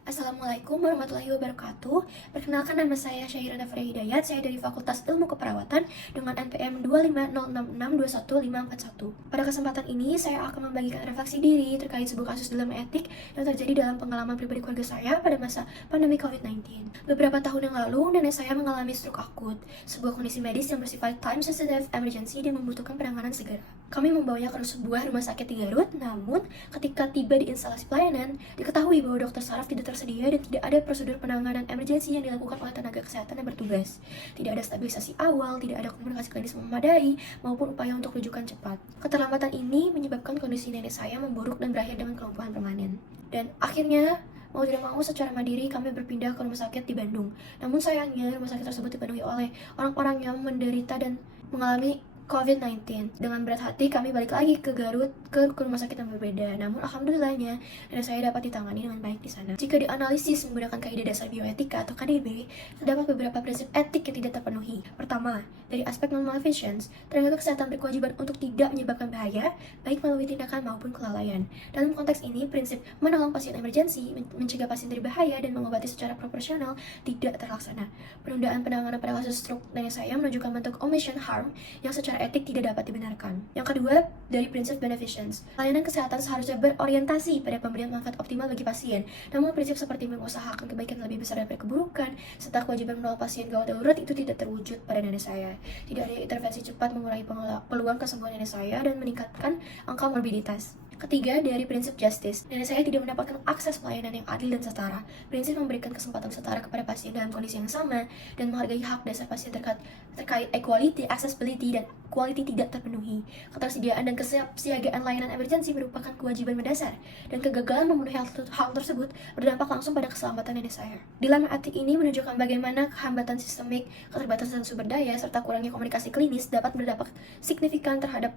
Assalamualaikum warahmatullahi wabarakatuh. Perkenalkan, nama saya Syairana Fria Hidayat. Saya dari Fakultas Ilmu Keperawatan dengan NPM 250662151. Pada kesempatan ini, saya akan membagikan refleksi diri terkait sebuah kasus dilema etik yang terjadi dalam pengalaman pribadi keluarga saya pada masa pandemi COVID-19. Beberapa tahun yang lalu, nenek saya mengalami stroke akut, sebuah kondisi medis yang bersifat time-sensitive emergency dan membutuhkan penanganan segera. Kami membawanya ke sebuah rumah sakit di Garut, namun ketika tiba di instalasi pelayanan, diketahui bahwa dokter saraf tidak tersedia dan tidak ada prosedur penanganan emergensi yang dilakukan oleh tenaga kesehatan yang bertugas. Tidak ada stabilisasi awal, tidak ada komunikasi klinis memadai, maupun upaya untuk rujukan cepat. Keterlambatan ini menyebabkan kondisi nenek saya memburuk dan berakhir dengan kelumpuhan permanen. Dan akhirnya, mau tidak mau secara mandiri kami berpindah ke rumah sakit di Bandung. Namun sayangnya rumah sakit tersebut dipenuhi oleh orang-orang yang menderita dan mengalami COVID-19. Dengan berat hati kami balik lagi ke Garut ke rumah sakit yang berbeda. Namun alhamdulillahnya nenek saya dapat ditangani dengan baik di sana. Jika dianalisis menggunakan kaidah dasar bioetika atau KDB, terdapat beberapa prinsip etik yang tidak terpenuhi. Pertama, dari aspek non-malfeasance, tenaga kesehatan berkewajiban untuk tidak menyebabkan bahaya, baik melalui tindakan maupun kelalaian. Dalam konteks ini, prinsip menolong pasien emergensi, mencegah pasien dari bahaya, dan mengobati secara proporsional tidak terlaksana. Penundaan penanganan pada kasus stroke nenek saya menunjukkan bentuk omission harm yang secara etik tidak dapat dibenarkan. Yang kedua, dari prinsip beneficence. Layanan kesehatan seharusnya berorientasi pada pemberian manfaat optimal bagi pasien. Namun prinsip seperti mengusahakan kebaikan lebih besar daripada keburukan, serta kewajiban menolong pasien gawat darurat itu tidak terwujud pada nenek saya. Tidak ada intervensi cepat mengurangi peluang kesembuhan nenek saya dan meningkatkan angka morbiditas. Ketiga, dari prinsip justice. Nenek saya tidak mendapatkan akses pelayanan yang adil dan setara. Prinsip memberikan kesempatan setara kepada pasien dalam kondisi yang sama dan menghargai hak dasar pasien terkait equality, accessibility, dan quality tidak terpenuhi. Ketersediaan dan kesiapsiagaan layanan emergensi merupakan kewajiban mendasar, dan kegagalan memenuhi hal tersebut berdampak langsung pada keselamatan nenek saya. Dilema etik ini menunjukkan bagaimana kehambatan sistemik, keterbatasan sumber daya, serta kurangnya komunikasi klinis dapat berdampak signifikan terhadap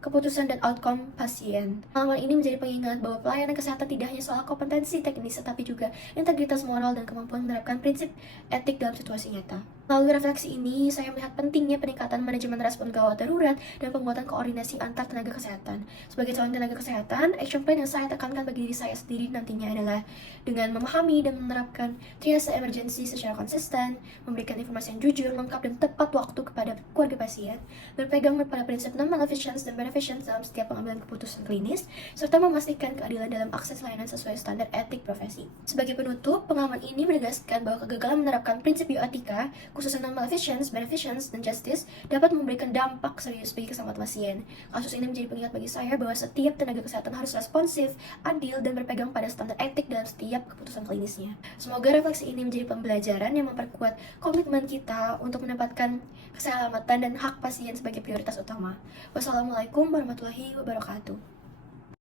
keputusan dan outcome pasien. Pengalaman ini menjadi pengingat bahwa pelayanan kesehatan tidak hanya soal kompetensi teknis, tetapi juga integritas moral dan kemampuan menerapkan prinsip etik dalam situasi nyata. Melalui refleksi ini, saya melihat pentingnya peningkatan manajemen respon gawat darurat dan penguatan koordinasi antar tenaga kesehatan. Sebagai calon tenaga kesehatan, action plan yang saya tekankan bagi diri saya sendiri nantinya adalah dengan memahami dan menerapkan triase emergency secara konsisten, memberikan informasi yang jujur, lengkap, dan tepat waktu kepada keluarga pasien, berpegang pada prinsip non-maleficence dan beneficence dalam setiap pengambilan keputusan klinis, serta memastikan keadilan dalam akses layanan sesuai standar etik profesi. Sebagai penutup, pengalaman ini menegaskan bahwa kegagalan menerapkan prinsip bioetika, khususnya non-maleficence, beneficence, dan justice, dapat memberikan dampak serius bagi keselamatan pasien. Kasus ini menjadi pengingat bagi saya bahwa setiap tenaga kesehatan harus responsif, adil, dan berpegang pada standar etik dalam setiap keputusan klinisnya. Semoga refleksi ini menjadi pembelajaran yang memperkuat komitmen kita untuk mendapatkan keselamatan dan hak pasien sebagai prioritas utama. Wassalamualaikum warahmatullahi wabarakatuh.